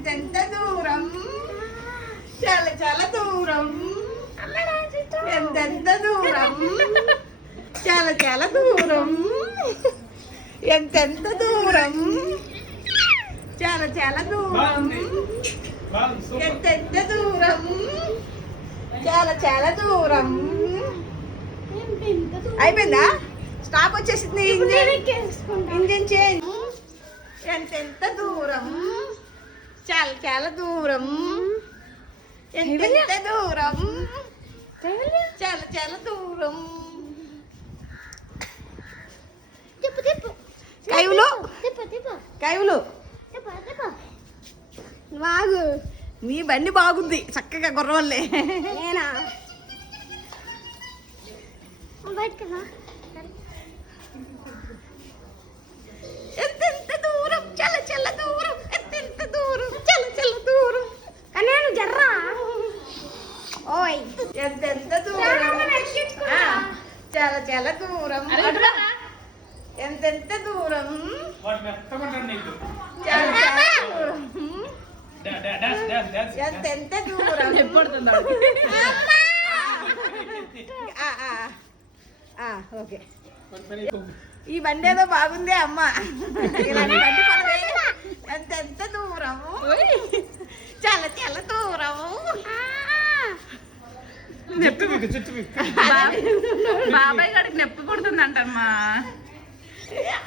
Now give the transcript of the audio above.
ఎంతెంత దూరం, చాలా చాలా దూరం, ఎంతెంత దూరం, చాలా చాలా దూరం, ఎంతెంత దూరం, చాలా చాలా దూరం, ఎంతెంత దూరం, చాలా చాలా దూరం. అయిపోయిందా? స్టాప్ వచ్చేసింది. Engine change. ఎంతెంత దూరం, చాలా చాలా దూరం, ఎంతెంత దూరం, చాలా చాలా దూరం. కైవులు కైవులు బాగు. నీ బండి బాగుంది చక్కగా గుర్రవల్లే. నేనా ఎంతెంత దూరం, చాలా చాలా దూరం, ఎంతెంత దూరం, చాలా చాలా దూరం. నేను జర్రా ఓయ్ ఎంతెంత దూరం, చాలా చాలా దూరం, ఎంతెంత దూరం, చాలా చాలా దూరం, ఎంతెంత దూరం. ఓకే, ఈ బండి ఏదో బాగుంది అమ్మ. ఇలాంటి బండి కొనవే. ఎంతెంత దూరము, చాలా చాలా దూరము. బాబాయ్ గారికి నొప్పి పుడుతుందంటమ్మా.